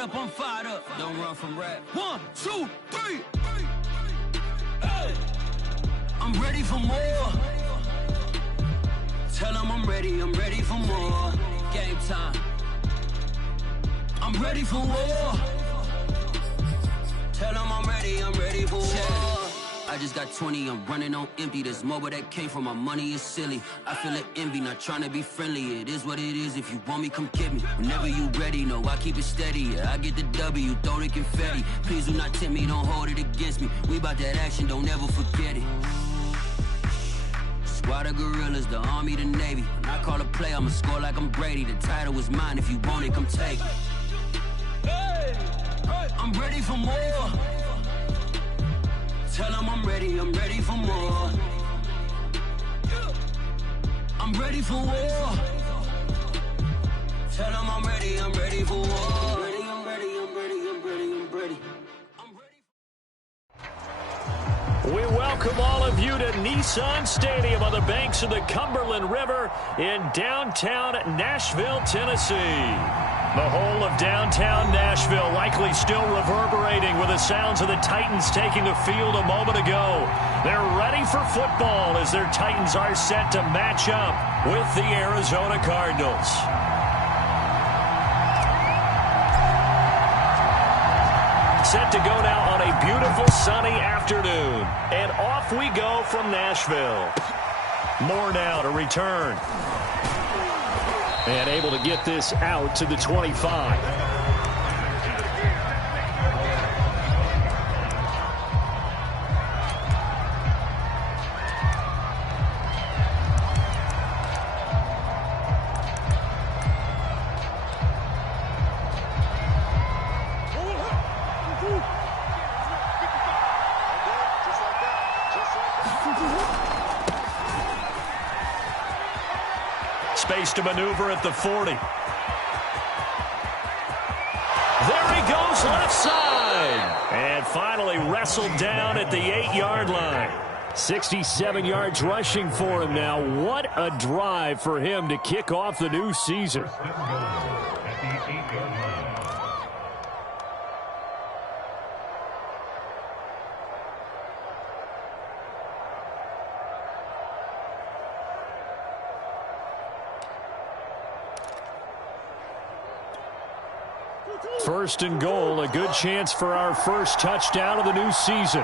Up, I'm fired up. Don't run from rap. 1, 2, 3. Hey. I'm ready for more. Tell them I'm ready for more. Game time. I'm ready for war. Tell them I'm ready for war. I just got 20, I'm running on empty. This mobile that came from my money is silly. I feel it envy, not trying to be friendly. It is what it is, if you want me, come get me. Whenever you ready, no, I keep it steady. Yeah, I get the W, throw the confetti. Please do not tempt me, don't hold it against me. We bout that action, don't ever forget it. Squad of gorillas, the army, the navy. When I call a play, I'ma score like I'm Brady. The title is mine, if you want it, come take it. Hey, I'm ready for more. Tell them I'm ready for more. I'm ready for war. Tell them I'm ready for war. I'm ready. We welcome all of you to Nissan Stadium on the banks of the Cumberland River in downtown Nashville, Tennessee. The whole of downtown Nashville likely still reverberating with the sounds of the Titans taking the field a moment ago. They're ready for football as their Titans are set to match up with the Arizona Cardinals. Set to go now on a beautiful sunny afternoon. And off we go from Nashville. Moore now to return. And able to get this out to the 25. Space to maneuver at the 40. There he goes, left side. And finally wrestled down at the 8-yard line. 67 yards rushing for him now. What a drive for him to kick off the new season. First and goal, a good chance for our first touchdown of the new season.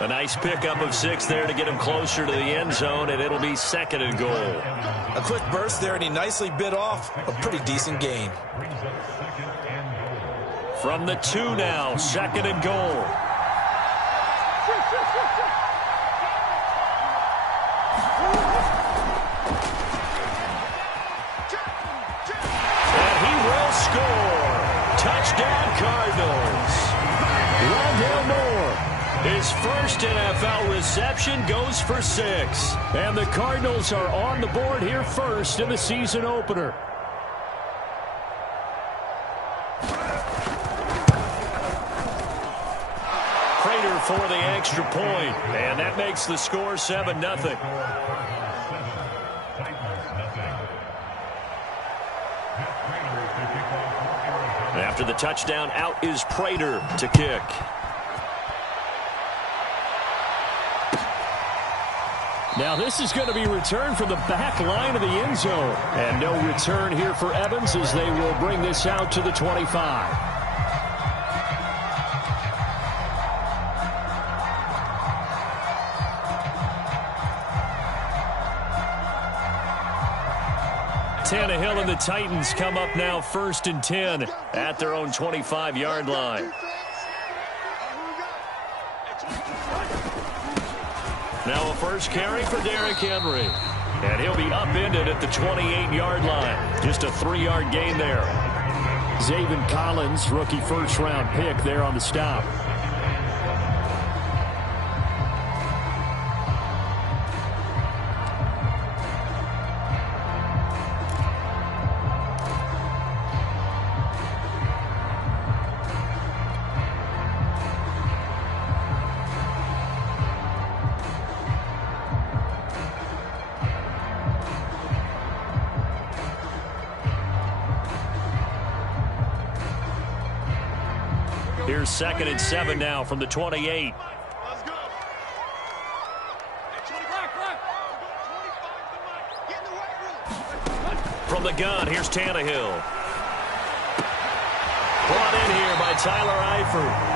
A nice pickup of 6 there to get him closer to the end zone, and it'll be second and goal. A quick burst there, and he nicely bit off a pretty decent gain. From the 2 now, second and goal. Touchdown Cardinals. Rondale Moore, his first NFL reception, goes for 6. And the Cardinals are on the board here first in the season opener. Prater for the extra point, and that makes the score 7-0. After the touchdown, out is Prater to kick. Now this is going to be returned from the back line of the end zone. And no return here for Evans as they will bring this out to the 25. Tannehill and the Titans come up now first and 10 at their own 25-yard line. Now a first carry for Derrick Henry. And he'll be upended at the 28-yard line. Just a 3-yard gain there. Zaven Collins, rookie first-round pick there on the stop. Here's 2nd and 7 now from the 28. From the gun, here's Tannehill. Brought in here by Tyler Eifert.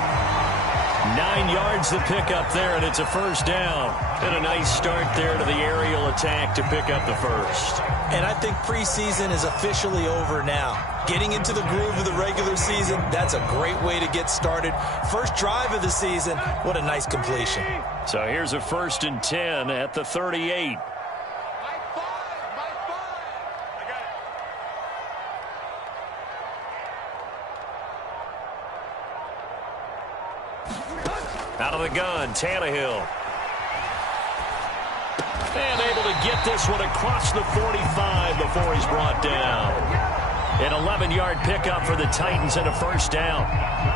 9 yards to pick up there, and it's a first down. And a nice start there to the aerial attack to pick up the first. And I think preseason is officially over now. Getting into the groove of the regular season, that's a great way to get started. First drive of the season, what a nice completion. So here's a 1st and 10 at the 38. Out of the gun, Tannehill. And able to get this one across the 45 before he's brought down. An 11-yard pickup for the Titans and a first down.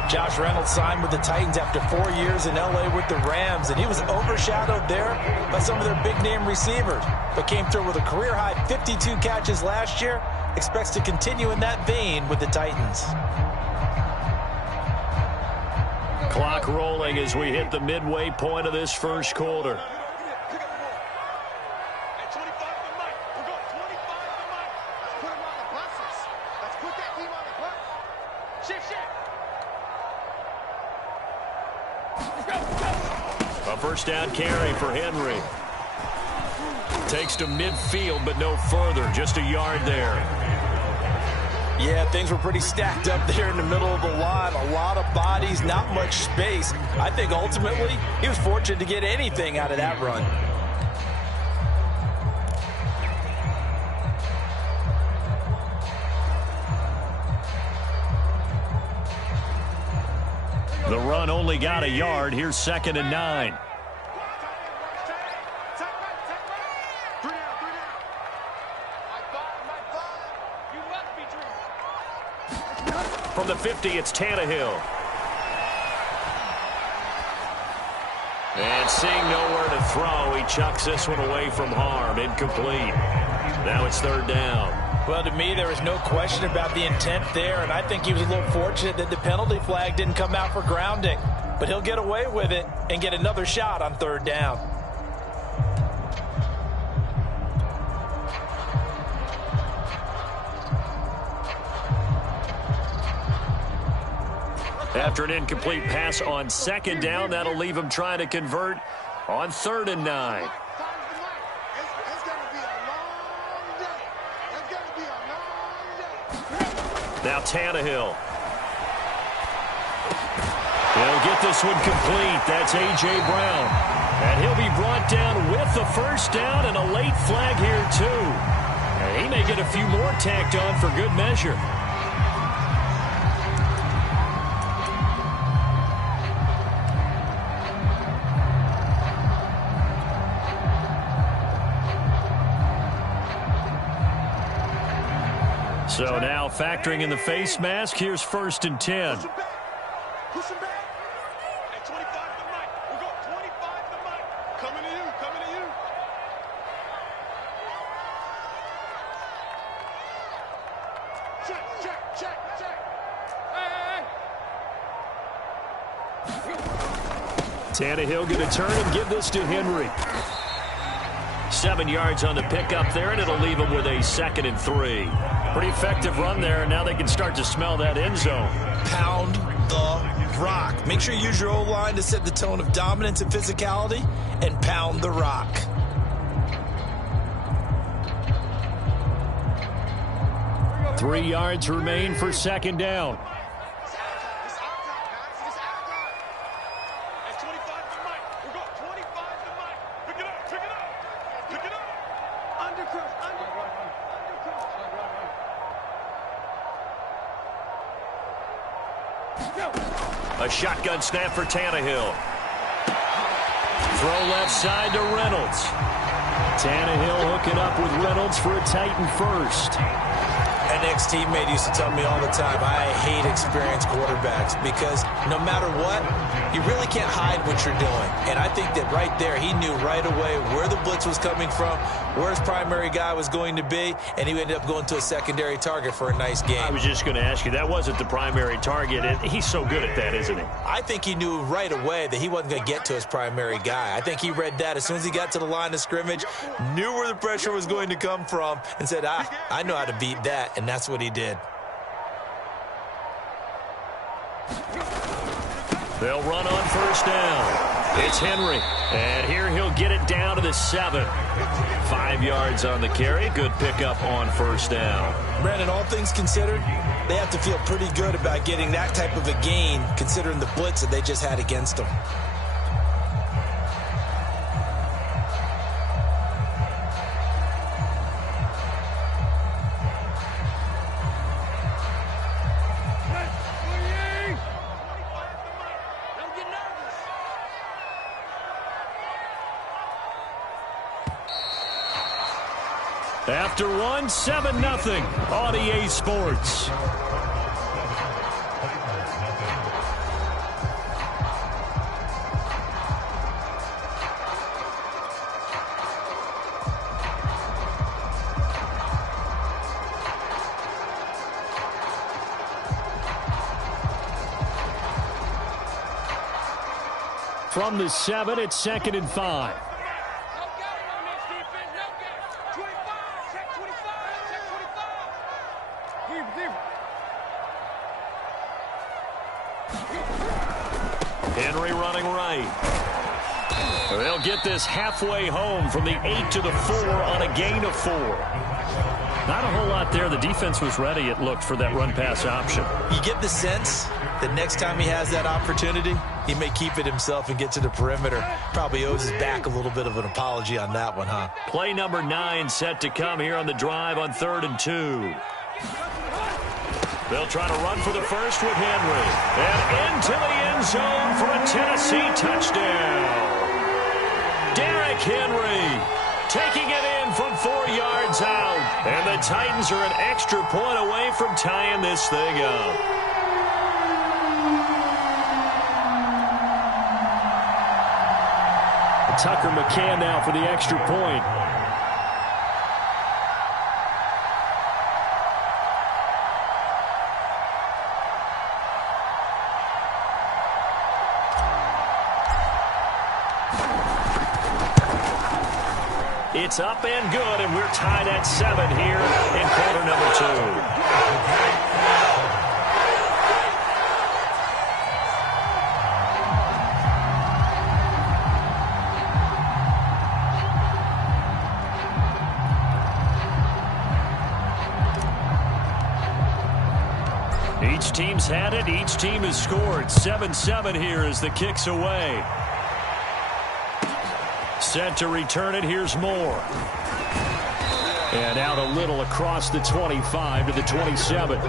Josh Reynolds signed with the Titans after 4 years in L.A. with the Rams, and he was overshadowed there by some of their big-name receivers, but came through with a career-high 52 catches last year. Expects to continue in that vein with the Titans. Clock rolling as we hit the midway point of this first quarter. A first down carry for Henry. Takes to midfield, but no further. Just a yard there. Yeah, things were pretty stacked up there in the middle of the line. A lot of bodies, not much space. I think ultimately he was fortunate to get anything out of that run. The run only got a yard. Here's 2nd and 9. From the 50, it's Tannehill. And seeing nowhere to throw, he chucks this one away from harm. Incomplete. Now it's 3rd down. Well, to me, there was no question about the intent there, and I think he was a little fortunate that the penalty flag didn't come out for grounding. But he'll get away with it and get another shot on 3rd down. After an incomplete pass on 2nd down, that'll leave him trying to convert on 3rd and 9. Now Tannehill. He'll get this one complete. That's A.J. Brown. And he'll be brought down with the first down and a late flag here, too. And he may get a few more tacked on for good measure. So now factoring in the face mask, here's 1st and 10. Push him back. At 25 to the mic. We'll go 25 to the mic. Coming to you. Coming to you. Check. Hey. Tannehill going to turn and give this to Henry. 7 yards on the pickup there, and it'll leave him with a 2nd and 3. Pretty effective run there, and now they can start to smell that end zone. Pound the rock. Make sure you use your O-line to set the tone of dominance and physicality, and pound the rock. Three yards remain for 2nd down. A shotgun snap for Tannehill. Throw left side to Reynolds. Tannehill hooking up with Reynolds for a Titan first. An ex-teammate used to tell me all the time, I hate experienced quarterbacks because no matter what, you really can't hide what you're doing. And I think that right there, he knew right away where the blitz was coming from, where his primary guy was going to be, and he ended up going to a secondary target for a nice game. I was just going to ask you, that wasn't the primary target, and he's so good at that, isn't he? I think he knew right away that he wasn't going to get to his primary guy. I think he read that as soon as he got to the line of scrimmage, knew where the pressure was going to come from, and said, I know how to beat that. And that's what he did. They'll run on first down. It's Henry. And here he'll get it down to the 7. 5 yards on the carry. Good pickup on first down. Brandon, all things considered, they have to feel pretty good about getting that type of a gain considering the blitz that they just had against them. After one, 7-0 on EA Sports. From the 7, it's 2nd and 5. Henry running right. They'll get this halfway home from the 8 to the 4 on a gain of 4. Not a whole lot there. The defense was ready, it looked, for that run-pass option. You get the sense that next time he has that opportunity, he may keep it himself and get to the perimeter. Probably owes his back a little bit of an apology on that one, huh? Play number 9 set to come here on the drive on 3rd and 2. They'll try to run for the first with Henry. And into the end zone for a Tennessee touchdown. Derrick Henry taking it in from 4 yards out. And the Titans are an extra point away from tying this thing up. Tucker McCann now for the extra point. It's up and good, and we're tied at 7 here in quarter number 2. Each team's had it. Each team has scored. 7-7 here as the kick's away. Set to return it. Here's Moore. And out a little across the 25 to the 27.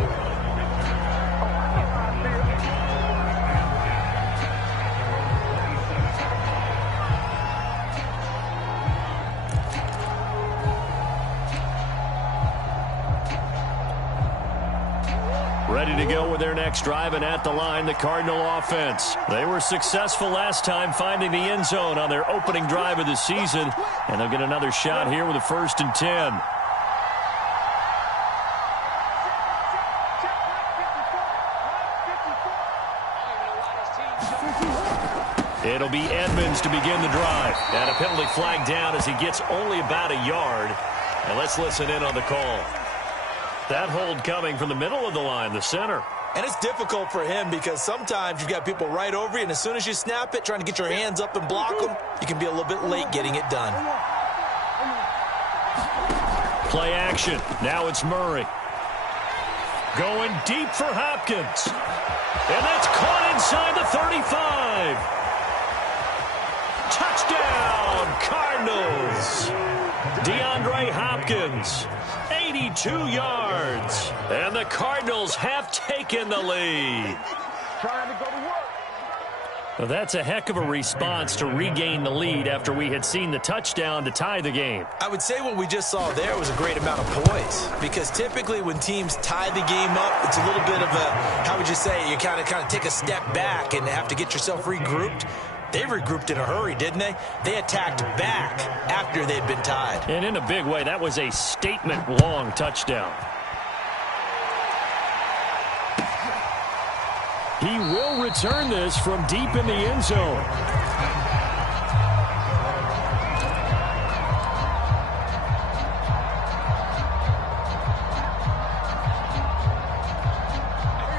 Ready to go with their next drive, and at the line, the Cardinal offense. They were successful last time finding the end zone on their opening drive of the season, and they'll get another shot here with a 1st and 10. It'll be Edmonds to begin the drive. And a penalty flag down as he gets only about a yard. And let's listen in on the call. That hold coming from the middle of the line, the center. And it's difficult for him because sometimes you've got people right over you, and as soon as you snap it, trying to get your hands up and block them, you can be a little bit late getting it done. Play action. Now it's Murray. Going deep for Hopkins. And that's caught inside the 35. Touchdown, Cardinals. DeAndre Hopkins, 82 yards. And the Cardinals have taken the lead. Well, that's a heck of a response to regain the lead after we had seen the touchdown to tie the game. I would say what we just saw there was a great amount of poise, because typically when teams tie the game up, it's a little bit of a, how would you say, you kind of take a step back and have to get yourself regrouped. They regrouped in a hurry, didn't they? They attacked back after they'd been tied. And in a big way, that was a statement-long touchdown. He will return this from deep in the end zone.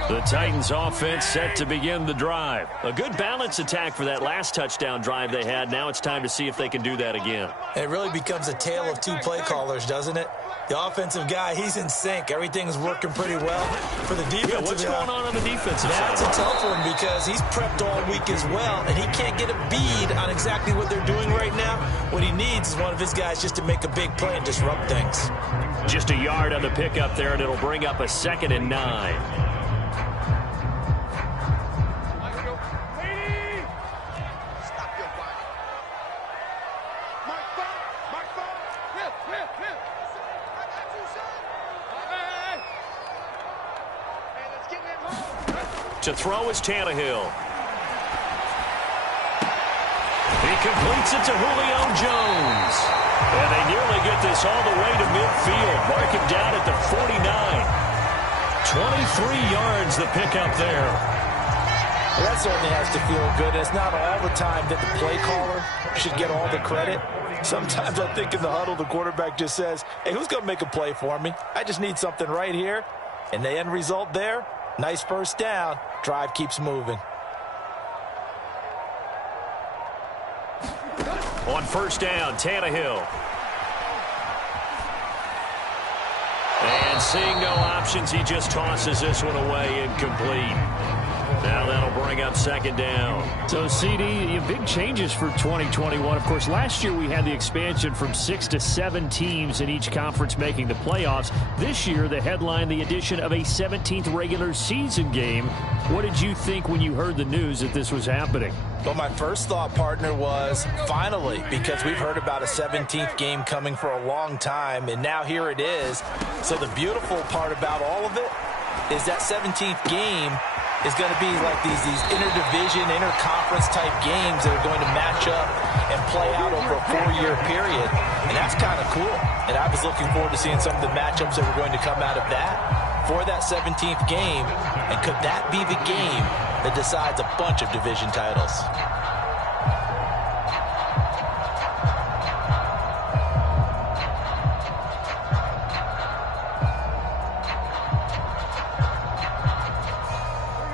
The Titans offense set to begin the drive. A good balance attack for that last touchdown drive they had. Now it's time to see if they can do that again. It really becomes a tale of two play callers, doesn't it? The offensive guy, he's in sync. Everything's working pretty well. For the defensive guy, what's going on the defensive side? That's a tough one, because he's prepped all week as well, and he can't get a bead on exactly what they're doing right now. What he needs is one of his guys just to make a big play and disrupt things. Just a yard on the pickup there, and it'll bring up a 2nd and 9. To throw is Tannehill. He completes it to Julio Jones. And they nearly get this all the way to midfield. Mark him down at the 49. 23 yards the pickup there. Well, that certainly has to feel good. It's not all the time that the play caller should get all the credit. Sometimes I think in the huddle, the quarterback just says, hey, who's going to make a play for me? I just need something right here. And the end result there, nice first down. Drive keeps moving. On first down, Tannehill. And seeing no options, he just tosses this one away, incomplete. Now that'll bring up 2nd down. So, CD, big changes for 2021. Of course, last year we had the expansion from 6 to 7 teams in each conference making the playoffs. This year, the headline, the addition of a 17th regular season game. What did you think when you heard the news that this was happening? Well, my first thought, partner, was finally, because we've heard about a 17th game coming for a long time, and now here it is. So the beautiful part about all of it is that 17th game is going to be like these interdivision, interconference type games that are going to match up and play out over a 4-year period. And that's kind of cool. And I was looking forward to seeing some of the matchups that were going to come out of that for that 17th game. And could that be the game that decides a bunch of division titles?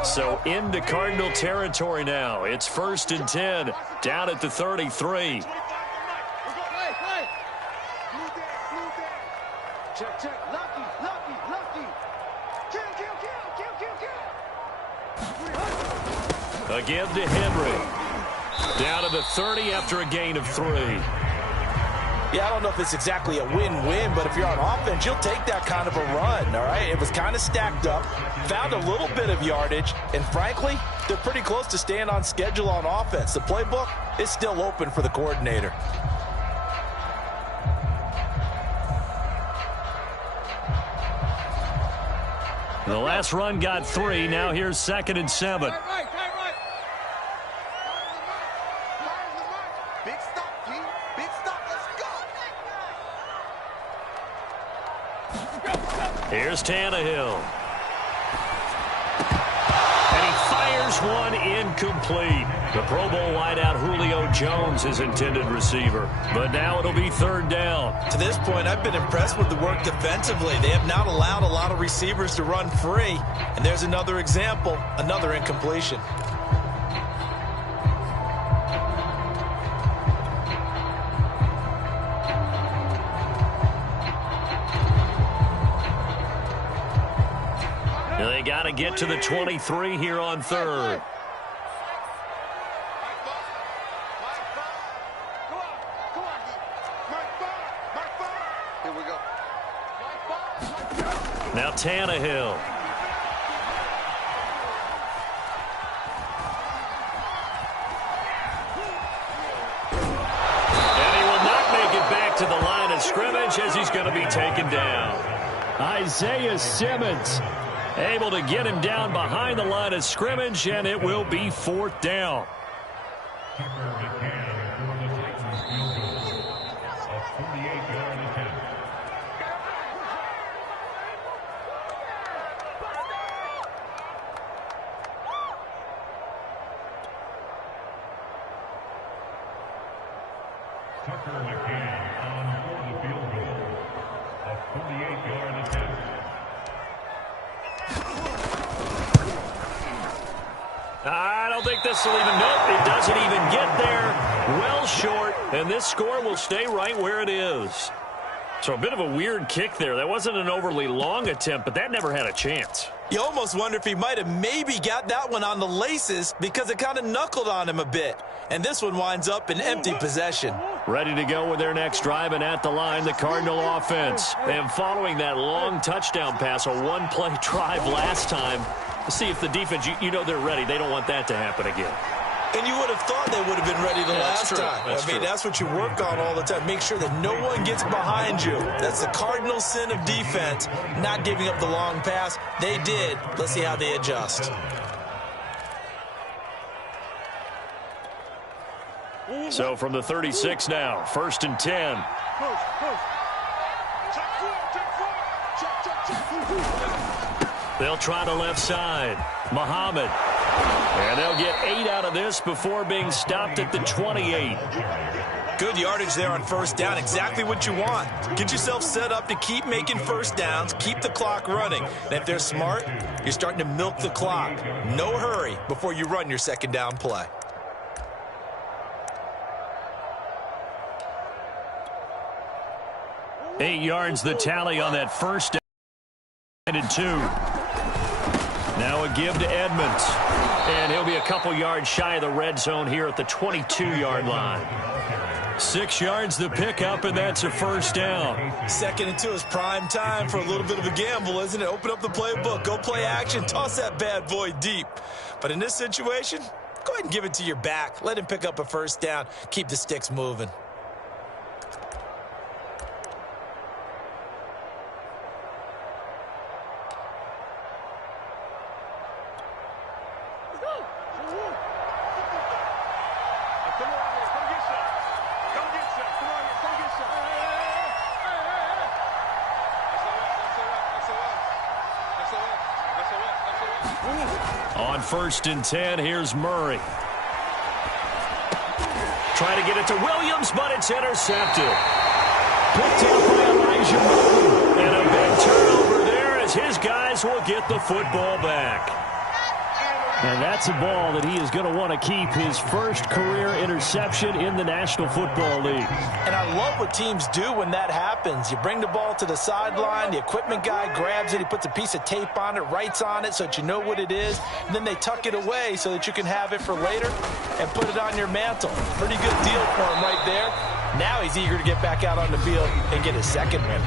So into Cardinal territory now. It's 1st and 10, down at the 33. Check. Lucky. Kill. Again to Henry. Down to the 30 after a gain of 3. Yeah, I don't know if it's exactly a win-win, but if you're on offense, you'll take that kind of a run, all right? It was kind of stacked up, found a little bit of yardage, and frankly, they're pretty close to staying on schedule on offense. The playbook is still open for the coordinator. The last run got 3. Now here's 2nd and 7. Here's Tannehill. And he fires one incomplete. The Pro Bowl wideout Julio Jones, his intended receiver. But now it'll be 3rd down. To this point, I've been impressed with the work defensively. They have not allowed a lot of receivers to run free. And there's another example, another incompletion. They got to get to the 23 here on 3rd. Here we go. Now Tannehill. scrimmage as he's going to be taken down. Isaiah Simmons able to get him down behind the line of scrimmage, and it will be 4th down. I don't think this will even, nope, it doesn't even get there. Well short, and this score will stay right where it is. So a bit of a weird kick there. That wasn't an overly long attempt, but that never had a chance. You almost wonder if he might have maybe got that one on the laces because it kind of knuckled on him a bit. And this one winds up in empty possession. Ready to go with their next drive, and at the line, the Cardinal offense. And following that long touchdown pass, a one-play drive last time, to see if the defense, you know they're ready. They don't want that to happen again. And you would have thought they would have been ready the last time. I mean, that's what you work on all the time. Make sure that no one gets behind you. That's the cardinal sin of defense, not giving up the long pass. They did. Let's see how they adjust. So from the 36 now, 1st and 10. They'll try the left side. Muhammad. And they'll get 8 out of this before being stopped at the 28. Good yardage there on 1st down. Exactly what you want. Get yourself set up to keep making 1st downs, keep the clock running. And if they're smart, you're starting to milk the clock. No hurry before you run your 2nd down play. Eight yards the tally on that 1st down and 2. Now a give to Edmonds. And he'll be a couple yards shy of the red zone here at the 22-yard line. 6 yards the pickup, and that's a 1st down. 2nd and 2 is prime time for a little bit of a gamble, isn't it? Open up the playbook, go play action, toss that bad boy deep. But in this situation, go ahead and give it to your back. Let him pick up a 1st down. Keep the sticks moving. On 1st and 10, here's Murray. Trying to get it to Williams, but it's intercepted. Picked up by Elijah Moore. And a big turnover there as his guys will get the football back. And that's a ball that he is going to want to keep, his first career interception in the National Football League. And I love what teams do when that happens. You bring the ball to the sideline, the equipment guy grabs it, he puts a piece of tape on it, writes on it so that you know what it is, and then they tuck it away so that you can have it for later and put it on your mantle. Pretty good deal for him right there. Now he's eager to get back out on the field and get his 2nd win.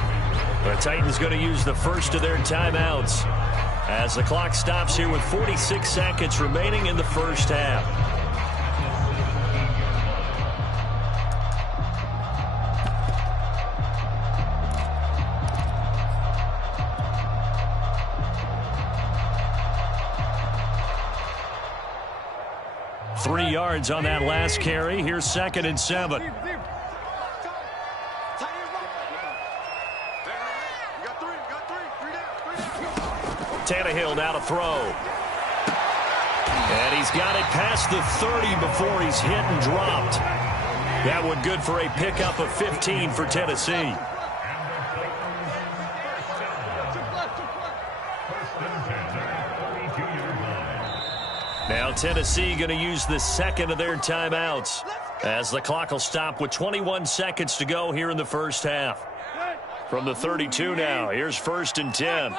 The Titans going to use the first of their timeouts as the clock stops here with 46 seconds remaining in the 1st half. Three yards on that last carry. Here's 2nd and 7. Tannehill now to throw. And he's got it past the 30 before he's hit and dropped. That one good for a pickup of 15 for Tennessee. Now Tennessee going to use the 2nd of their timeouts as the clock will stop with 21 seconds to go here in the 1st half. From the 32 now, here's 1st and 10.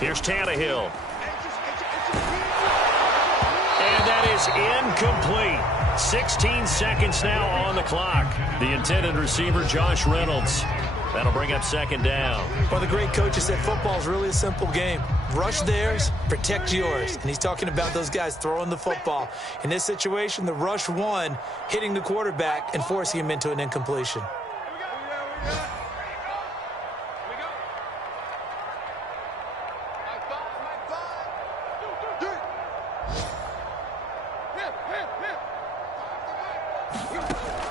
Here's Tannehill. And that is incomplete. 16 seconds now on the clock. The intended receiver, Josh Reynolds. That'll bring up second down. Well, the great coach said football is really a simple game. Rush theirs, protect yours. And he's talking about those guys throwing the football. In this situation, the rush one, hitting the quarterback and forcing him into an incompletion.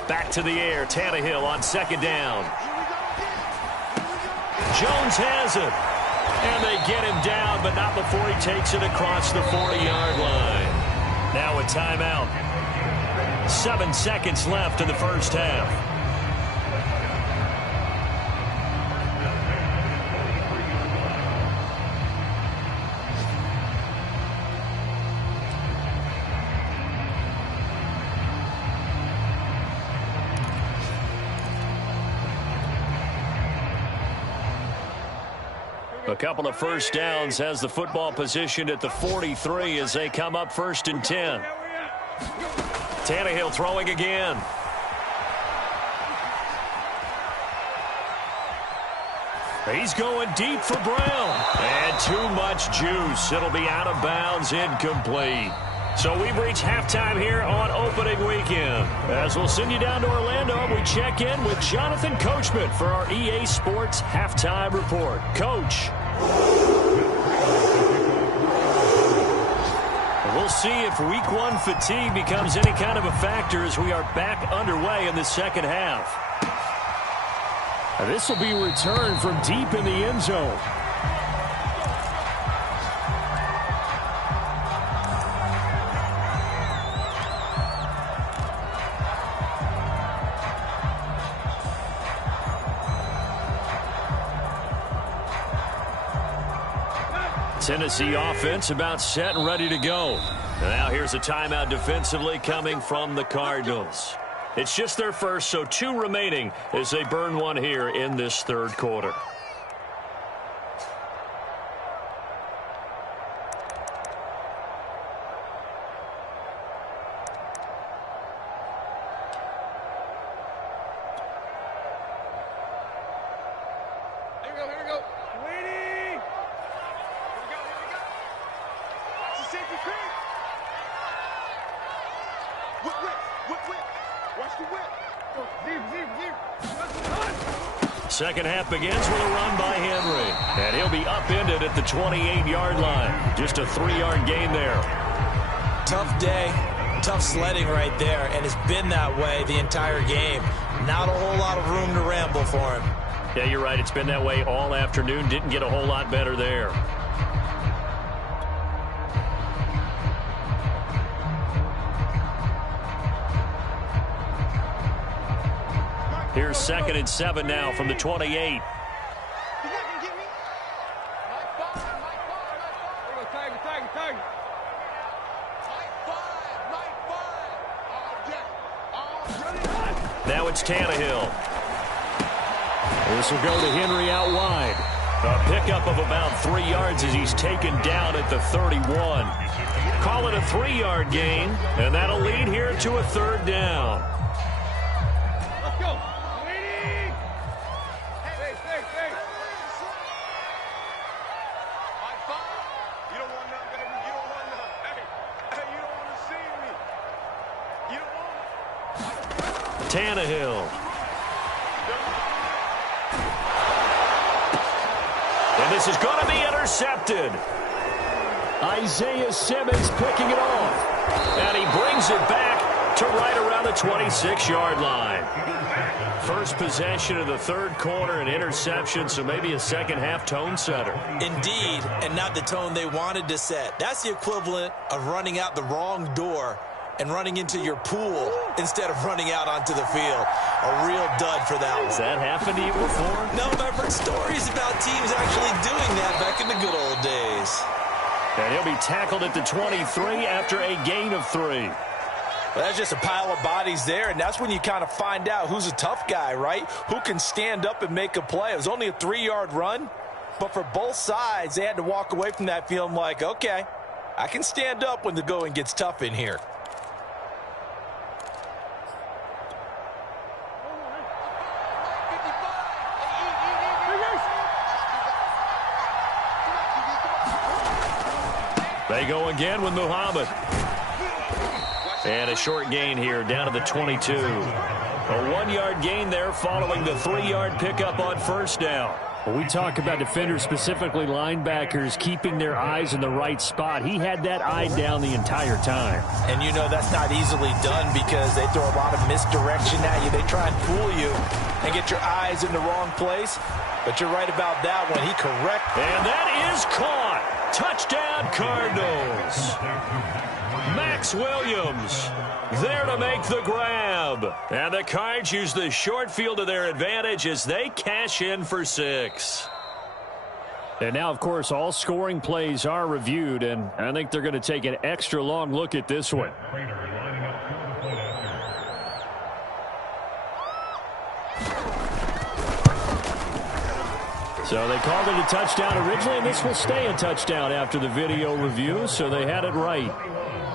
Back to the air, Tannehill on second down. Jones has it. And they get him down, but not before he takes it across the 40-yard line. Now a timeout. 7 seconds left in the first half. A couple of first downs, has the football positioned at the 43 as they come up 1st and 10. Tannehill throwing again. He's going deep for Brown. And too much juice. It'll be out of bounds, incomplete. So we've reached halftime here on opening weekend. As we'll send you down to Orlando, we check in with Jonathan Coachman for our EA Sports Halftime Report. Coach. We'll see if week one fatigue becomes any kind of a factor as we are back underway in the second half. This will be returned from deep in the end zone. Tennessee offense about set and ready to go. Now here's a timeout defensively coming from the Cardinals. It's just their first, so 2 remaining as they burn one here in this third quarter. Second half begins with a run by Henry. And he'll be upended at the 28-yard line. Just a 3-yard gain there. Tough day, tough sledding right there, and it's been that way the entire game. Not a whole lot of room to ramble for him. Yeah, you're right. It's been that way all afternoon. Didn't get a whole lot better there. Here's 2nd and 7 now from the 28. Now it's Tannehill. This will go to Henry out wide. A pickup of about 3 yards as he's taken down at the 31. Call it a 3-yard gain, and that'll lead here to a 3rd down. Tannehill. And this is going to be intercepted. Isaiah Simmons picking it off. And he brings it back to right around the 26-yard line. First possession of the third quarter, an interception, so maybe a second-half tone setter. Indeed, and not the tone they wanted to set. That's the equivalent of running out the wrong door and running into your pool instead of running out onto the field. A real dud for that one. Has that happened to you before? No, but I've heard stories about teams actually doing that back in the good old days. And he'll be tackled at the 23 after a gain of 3. Well, that's just a pile of bodies there, and that's when you kind of find out who's a tough guy, right? Who can stand up and make a play. It was only a 3-yard run, But for both sides, they had to walk away from that feeling like, okay, I can stand up when the going gets tough in here. They go again with Muhammad. And a short gain here, down to the 22. A 1-yard gain there following the 3-yard pickup on first down. When we talk about defenders, specifically linebackers, keeping their eyes in the right spot, he had that eye down the entire time. And you know that's not easily done because they throw a lot of misdirection at you. They try and fool you and get your eyes in the wrong place. But you're right about that one. He correct. And that is caught. Touchdown, Cardinals. Max Williams there to make the grab. And the Cards use the short field to their advantage as they cash in for 6. And now, of course, all scoring plays are reviewed, and I think they're going to take an extra long look at this one. So they called it a touchdown originally, and this will stay a touchdown after the video review, so they had it right.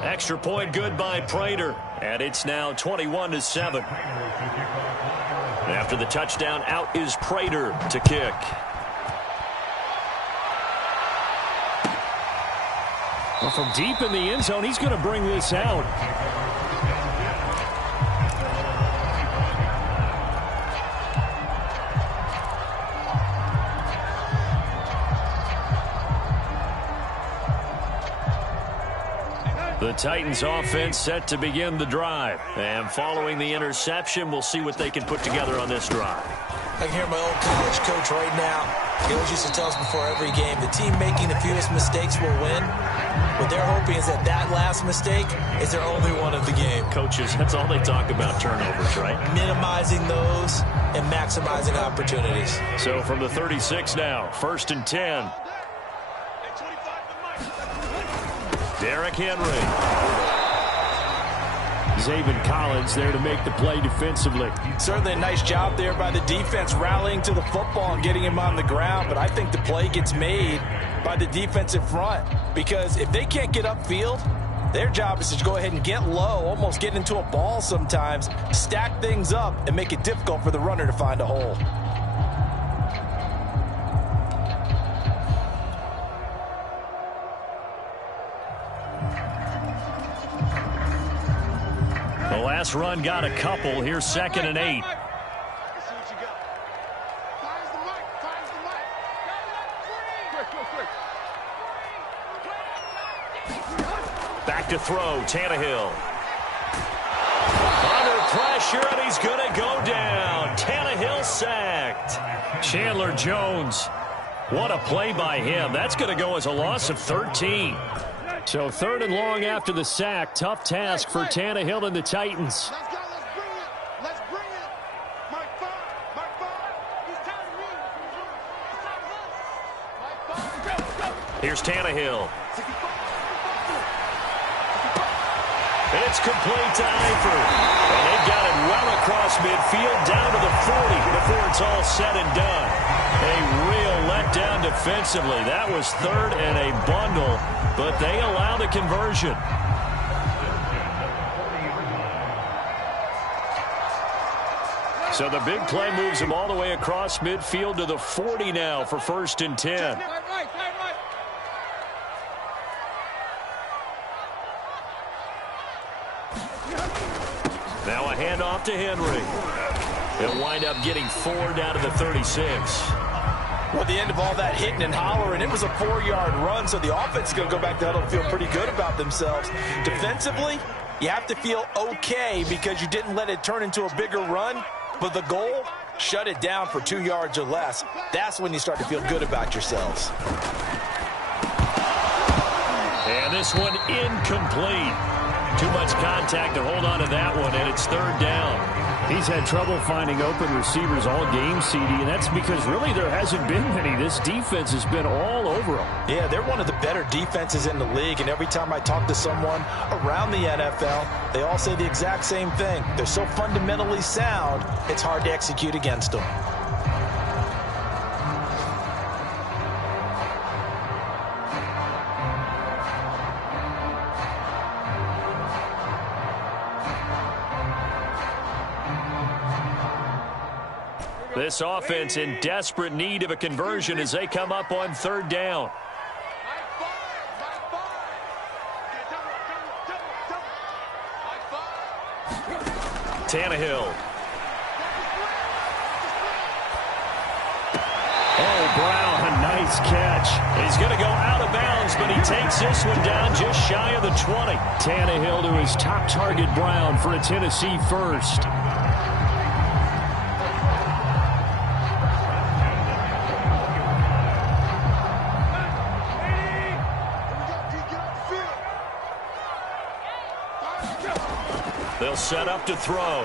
Extra point good by Prater, and it's now 21-7. After the touchdown, out is Prater to kick. Well, from deep in the end zone, he's going to bring this out. The Titans offense set to begin the drive. And following the interception, we'll see what they can put together on this drive. I can hear my old college coach right now. He always used to tell us before every game, the team making the fewest mistakes will win. What they're hoping is that that last mistake is their only one of the game. Coaches, that's all they talk about, turnovers, right? Minimizing those and maximizing opportunities. So from the 36 now, 1st and 10. Derrick Henry. Zaven Collins there to make the play defensively. Certainly a nice job there by the defense rallying to the football and getting him on the ground, but I think the play gets made by the defensive front because if they can't get upfield, their job is to go ahead and get low, almost get into a ball sometimes, stack things up, and make it difficult for the runner to find a hole. The last run got a couple. Here's 2nd and 8. Back to throw, Tannehill. Under pressure, and he's going to go down. Tannehill sacked. Chandler Jones. What a play by him. That's going to go as a loss of 13. So 3rd and long after the sack. Tough task for Tannehill and the Titans. Let's bring it. Mike 5. He's telling me. Mike 5. Here's Tannehill. It's complete to Eifert. And they got it well across midfield down to the 40 before it's all said and done. A real letdown defensively. That was 3rd and a bundle, but they allow the conversion. So the big play moves him all the way across midfield to the 40 now for 1st and 10. Now a handoff to Henry. He'll wind up getting 4 down to the 36. Well, the end of all that hitting and hollering, it was a 4-yard run, so the offense is going to go back to huddle and feel pretty good about themselves. Defensively, you have to feel okay because you didn't let it turn into a bigger run, but the goal, shut it down for 2 yards or less. That's when you start to feel good about yourselves. And this one incomplete. Too much contact to hold on to that one, and it's 3rd down. He's had trouble finding open receivers all game, CD, and that's because really there hasn't been many. This defense has been all over them. Yeah, they're one of the better defenses in the league, and every time I talk to someone around the NFL, they all say the exact same thing. They're so fundamentally sound, it's hard to execute against them. This offense in desperate need of a conversion as they come up on third down. Tannehill. Oh, Brown, a nice catch. He's going to go out of bounds, but he takes this one down just shy of the 20. Tannehill to his top target, Brown, for a Tennessee first. They'll set up to throw.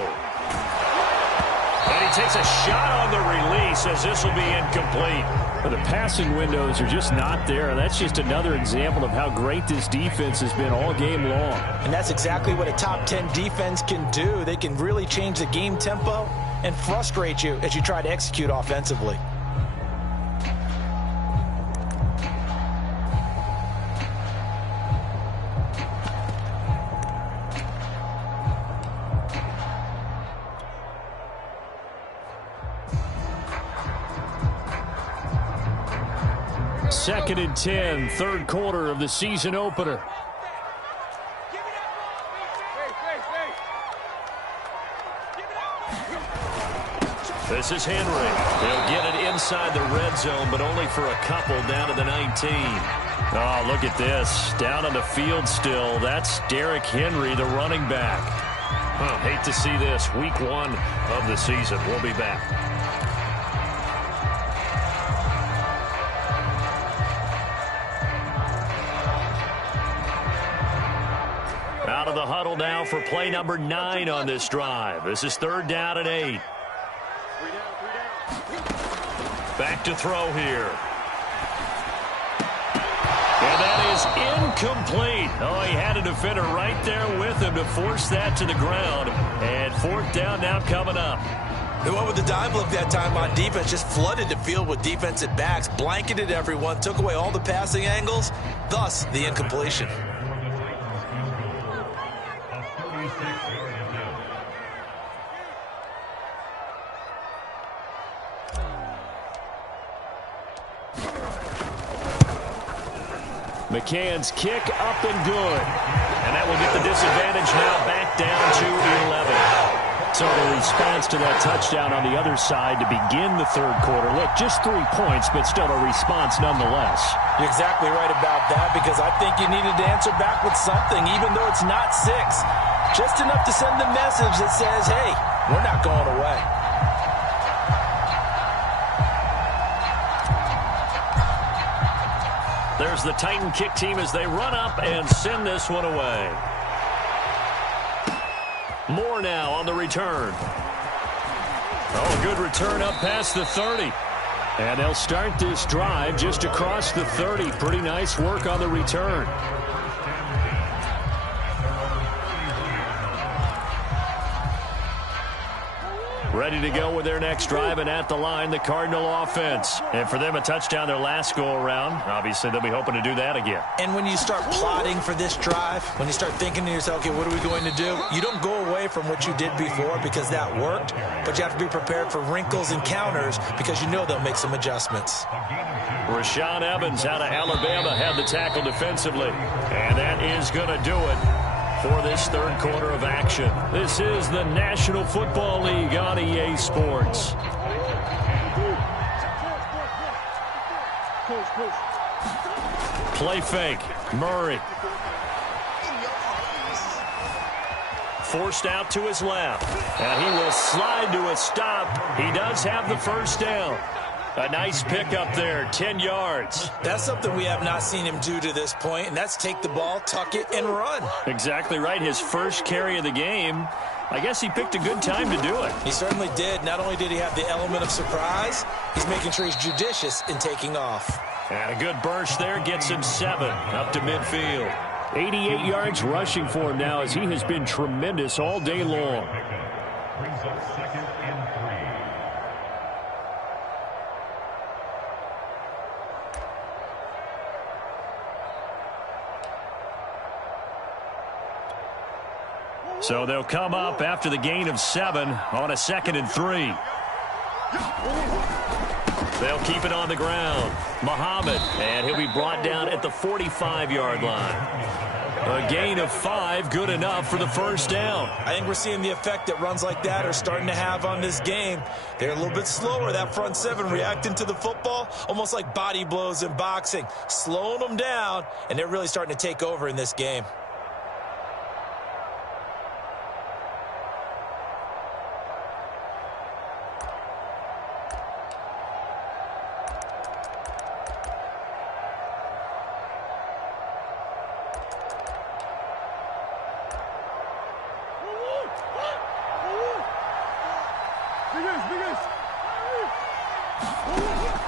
And he takes a shot on the release as this will be incomplete. The passing windows are just not there. That's just another example of how great this defense has been all game long. And that's exactly what a top 10 defense can do. They can really change the game tempo and frustrate you as you try to execute offensively. Second and 10, third quarter of the season opener. This is Henry. He'll get it inside the red zone, but only for a couple down to the 19. Oh, look at this. Down on the field still. That's Derrick Henry, the running back. Hate to see this. Week 1 of the season. We'll be back. Out of the huddle now for play number 9 on this drive. This is third down and 8. Back to throw here. And that is incomplete. Oh, he had a defender right there with him to force that to the ground. And fourth down now coming up. They went with the dime look that time on defense, just flooded the field with defensive backs, blanketed everyone, took away all the passing angles, thus the incompletion. McCann's kick up and good. And that will get the disadvantage now back down to 11. So the response to that touchdown on the other side to begin the third quarter. Look, just 3 points, but still a response nonetheless. You're exactly right about that, because I think you needed to answer back with something, even though it's not 6. Just enough to send the message that says, hey, we're not going away. There's the Titan kick team as they run up and send this one away. More now on the return. Oh, good return up past the 30. And they'll start this drive just across the 30. Pretty nice work on the return. Ready to go with their next drive, and at the line, the Cardinal offense. And for them, a touchdown their last go-around. Obviously, they'll be hoping to do that again. And when you start plotting for this drive, when you start thinking to yourself, okay, what are we going to do? You don't go away from what you did before because that worked, but you have to be prepared for wrinkles and counters because you know they'll make some adjustments. Rashaan Evans out of Alabama had the tackle defensively, and that is going to do it for this third quarter of action. This is the National Football League on EA Sports. Play fake. Murray. Forced out to his left. And he will slide to a stop. He does have the first down. A nice pickup there, 10 yards. That's something we have not seen him do to this point, and that's take the ball, tuck it, and run. Exactly right. His first carry of the game. I guess he picked a good time to do it. He certainly did. Not only did he have the element of surprise, he's making sure he's judicious in taking off. And a good burst there gets him 7 up to midfield. 88 yards rushing for him now as he has been tremendous all day long. Brings up second and 3. So they'll come up after the gain of 7 on a 2nd and 3. They'll keep it on the ground. Muhammad, and he'll be brought down at the 45-yard line. A gain of 5, good enough for the first down. I think we're seeing the effect that runs like that are starting to have on this game. They're a little bit slower, that front seven, reacting to the football, almost like body blows in boxing, slowing them down, and they're really starting to take over in this game.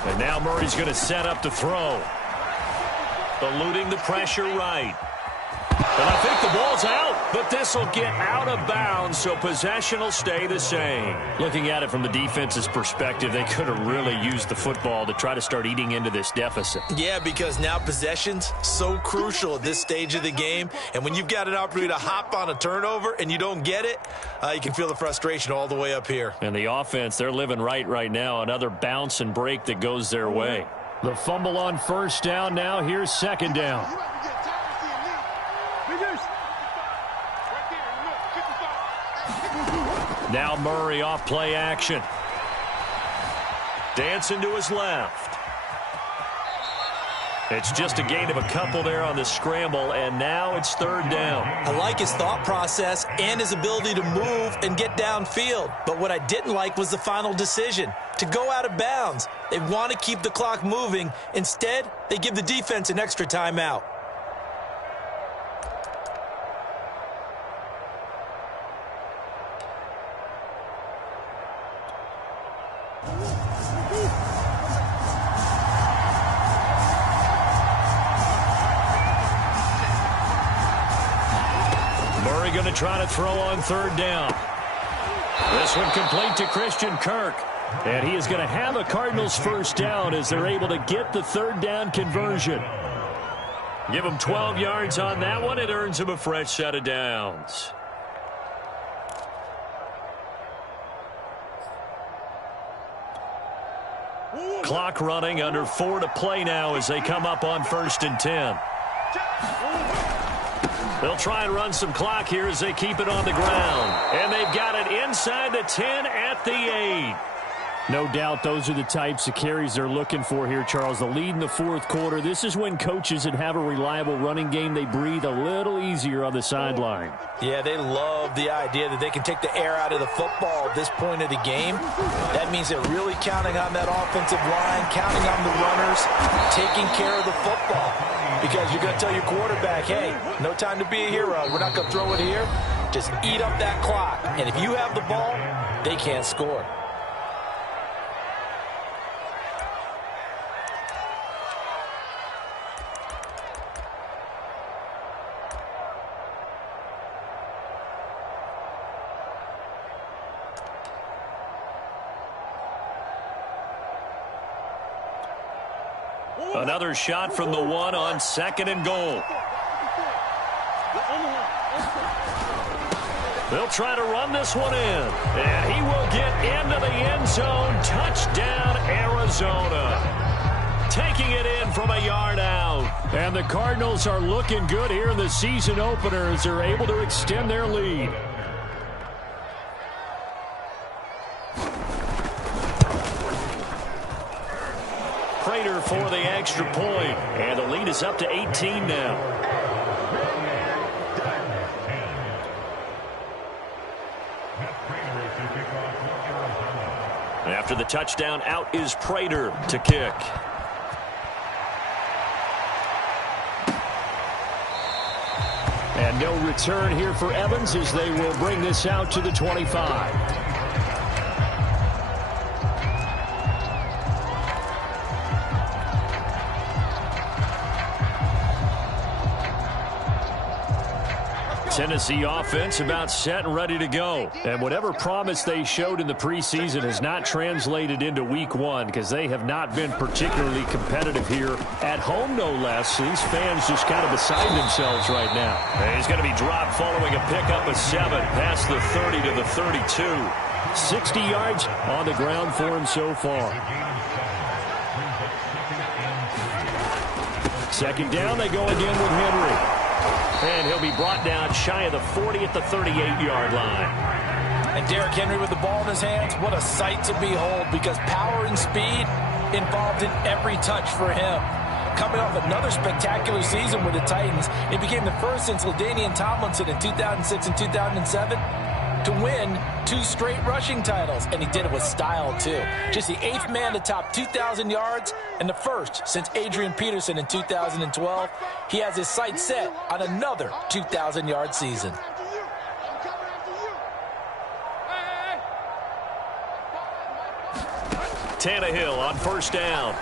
And now Murray's going to set up to throw. Eluding the pressure right. And I think the ball's out, but this will get out of bounds, so possession will stay the same. Looking at it from the defense's perspective, they could have really used the football to try to start eating into this deficit. Yeah, because now possession's so crucial at this stage of the game, and when you've got an opportunity to hop on a turnover and you don't get it, you can feel the frustration all the way up here. And the offense, they're living right now. Another bounce and break that goes their way. The fumble on first down now. Here's second down. Now Murray off play action. Dancing to his left. It's just a gain of a couple there on the scramble, and now it's third down. I like his thought process and his ability to move and get downfield. But what I didn't like was the final decision, to go out of bounds. They want to keep the clock moving. Instead, they give the defense an extra timeout. Murray going to try to throw on third down. This one complete to Christian Kirk. And he is going to have a Cardinals first down as they're able to get the third down conversion. Give him 12 yards on that one. It earns him a fresh set of downs. Clock running, under 4 to play now as they come up on 1st and 10. They'll try and run some clock here as they keep it on the ground. And they've got it inside the 10 at the 8. No doubt those are the types of carries they're looking for here, Charles. The lead in the fourth quarter. This is when coaches that have a reliable running game, they breathe a little easier on the sideline. Yeah, they love the idea that they can take the air out of the football at this point of the game. That means they're really counting on that offensive line, counting on the runners, taking care of the football. Because you're going to tell your quarterback, hey, no time to be a hero. We're not going to throw it here. Just eat up that clock. And if you have the ball, they can't score. Another shot from the 1 on 2nd and goal. They'll try to run this one in. And he will get into the end zone. Touchdown, Arizona. Taking it in from a yard out. And the Cardinals are looking good here in the season opener as they're able to extend their lead. Prater for the extra point. And the lead is up to 18 now. After the touchdown, out is Prater to kick. And no return here for Evans as they will bring this out to the 25. Tennessee offense about set and ready to go. And whatever promise they showed in the preseason has not translated into week 1 because they have not been particularly competitive here at home, no less. So these fans just kind of beside themselves right now. And he's going to be dropped following a pickup of 7 past the 30 to the 32. 60 yards on the ground for him so far. Second down, they go again with Henry. And he'll be brought down shy of the 40 at the 38-yard line. And Derrick Henry with the ball in his hands, what a sight to behold, because power and speed involved in every touch for him. Coming off another spectacular season with the Titans, it became the first since LaDainian Tomlinson in 2006 and 2007 to win 2 straight rushing titles, and he did it with style too. Just the 8th man to top 2,000 yards and the first since Adrian Peterson in 2012. He has his sights set on another 2,000-yard season. Tannehill on first down.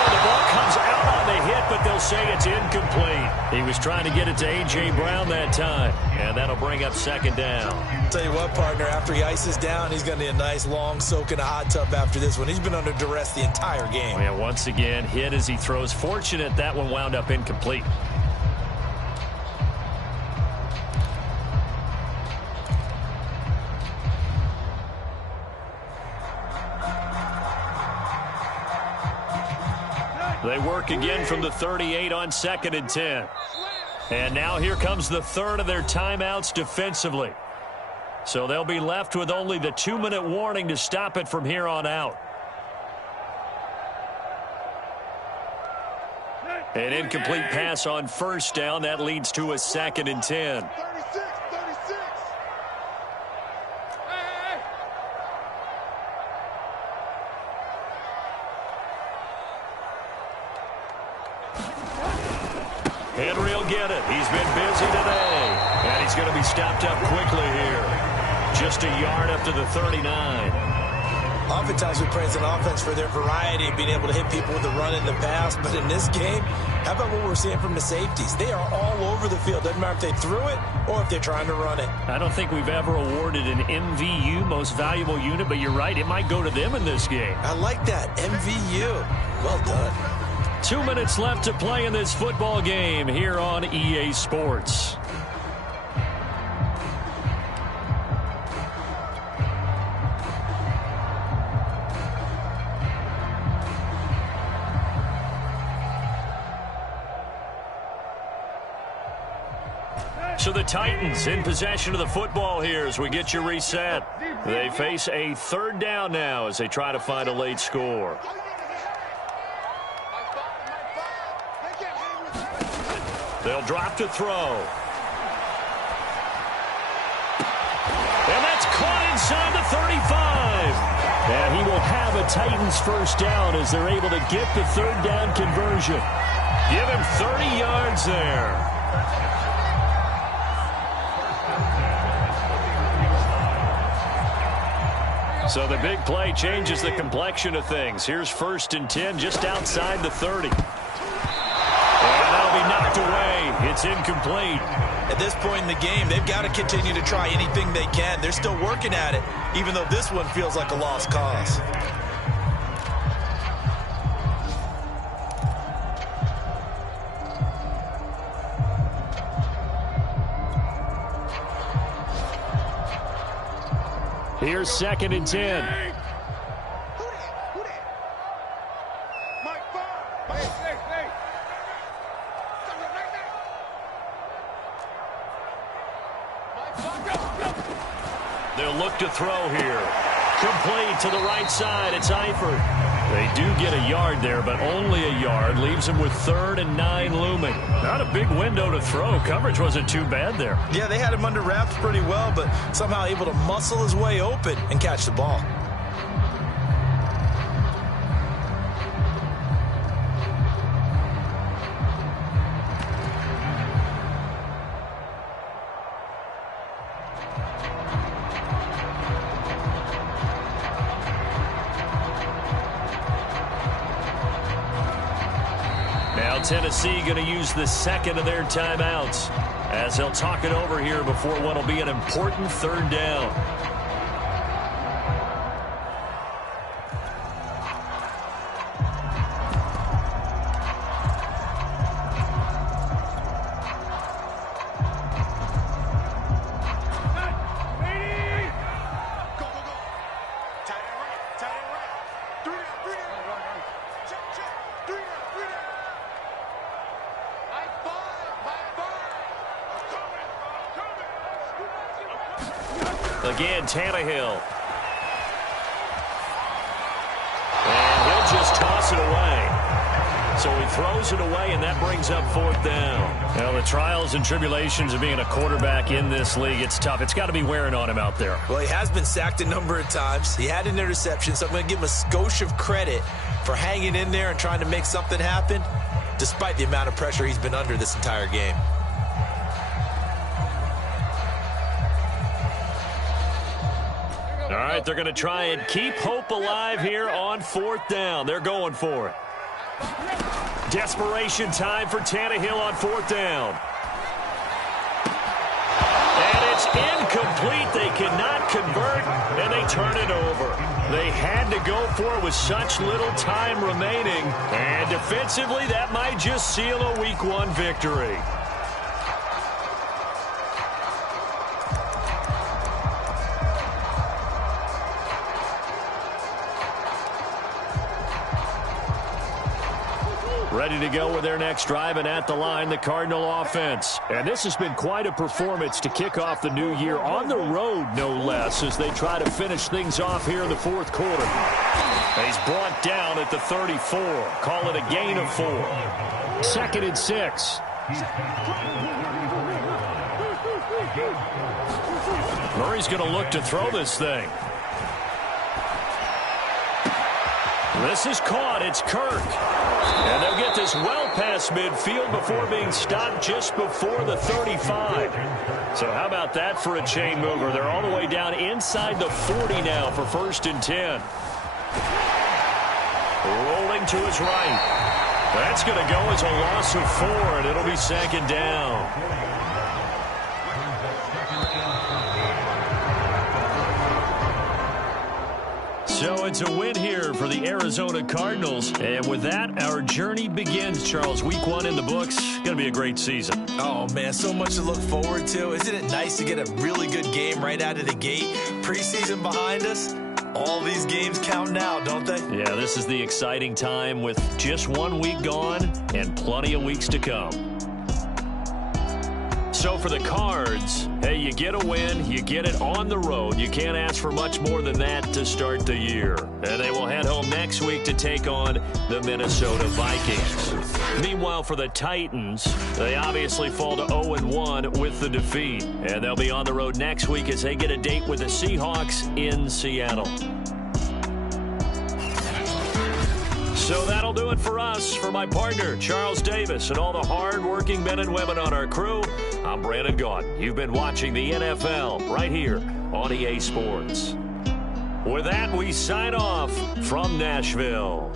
The ball comes out on the hit, but they'll say it's incomplete. He was trying to get it to A.J. Brown that time, and that'll bring up second down. Tell you what, partner, after he ices down, he's going to need a nice long soak in a hot tub after this one. He's been under duress the entire game. Yeah, once again, hit as he throws. Fortunate that one wound up incomplete. They work again from the 38 on 2nd and 10. And now here comes the third of their timeouts defensively. So they'll be left with only the 2-minute warning to stop it from here on out. An incomplete pass on first down. That leads to a 2nd and 10. Henry will get it. He's been busy today. And he's going to be stopped up quickly here. Just a yard up to the 39. Oftentimes we praise an offense for their variety of being able to hit people with the run and the pass. But in this game, how about what we're seeing from the safeties? They are all over the field. Doesn't matter if they threw it or if they're trying to run it. I don't think we've ever awarded an MVU, most valuable unit, but you're right. It might go to them in this game. I like that. MVU. Well done. 2 minutes left to play in this football game here on EA Sports. So the Titans in possession of the football here as we get you reset. They face a 3rd down now as they try to find a late score. They'll drop to throw. And that's caught inside the 35. And he will have a Titans first down as they're able to get the 3rd down conversion. Give him 30 yards there. So the big play changes the complexion of things. Here's 1st and 10 just outside the 30. Be knocked away. It's incomplete. At this point in the game, they've got to continue to try anything they can. They're still working at it, even though this one feels like a lost cause. Here's 2nd and 10. They'll look to throw here. Complete to the right side. It's Eifert. They do get a yard there, but only a yard. Leaves them with 3rd and 9 looming. Not a big window to throw. Coverage wasn't too bad there. Yeah, they had him under wraps pretty well, but somehow able to muscle his way open and catch the ball. Tennessee going to use the 2nd of their timeouts as they'll talk it over here before what will be an important 3rd down. Again, Tannehill. And he'll just toss it away. So he throws it away, and that brings up 4th down. Well, the trials and tribulations of being a quarterback in this league, it's tough. It's got to be wearing on him out there. Well, he has been sacked a number of times. He had an interception, so I'm going to give him a skosh of credit for hanging in there and trying to make something happen, despite the amount of pressure he's been under this entire game. All right, they're going to try and keep hope alive here on 4th down. They're going for it. Desperation time for Tannehill on 4th down. And it's incomplete. They cannot convert, and they turn it over. They had to go for it with such little time remaining. And defensively, that might just seal a Week 1 victory. Ready to go with their next drive, and at the line, the Cardinal offense. And this has been quite a performance to kick off the new year on the road, no less, as they try to finish things off here in the 4th quarter. And he's brought down at the 34. Call it a gain of 4. 2nd and 6. Murray's going to look to throw this thing. This is caught. It's Kirk. And they'll get this well past midfield before being stopped just before the 35. So how about that for a chain mover? They're all the way down inside the 40 now for 1st and 10. Rolling to his right. That's going to go as a loss of 4, and it'll be 2nd down. So it's a win here for the Arizona Cardinals. And with that, our journey begins, Charles. Week 1 in the books. Going to be a great season. Oh, man, so much to look forward to. Isn't it nice to get a really good game right out of the gate? Preseason behind us. All these games count now, don't they? Yeah, this is the exciting time with just 1 week gone and plenty of weeks to come. So for the Cards, hey, you get a win, you get it on the road. You can't ask for much more than that to start the year. And they will head home next week to take on the Minnesota Vikings. Meanwhile, for the Titans, they obviously fall to 0-1 with the defeat. And they'll be on the road next week as they get a date with the Seahawks in Seattle. So that'll do it for us. For my partner, Charles Davis, and all the hard-working men and women on our crew, I'm Brandon Gaudin. You've been watching the NFL right here on EA Sports. With that, we sign off from Nashville.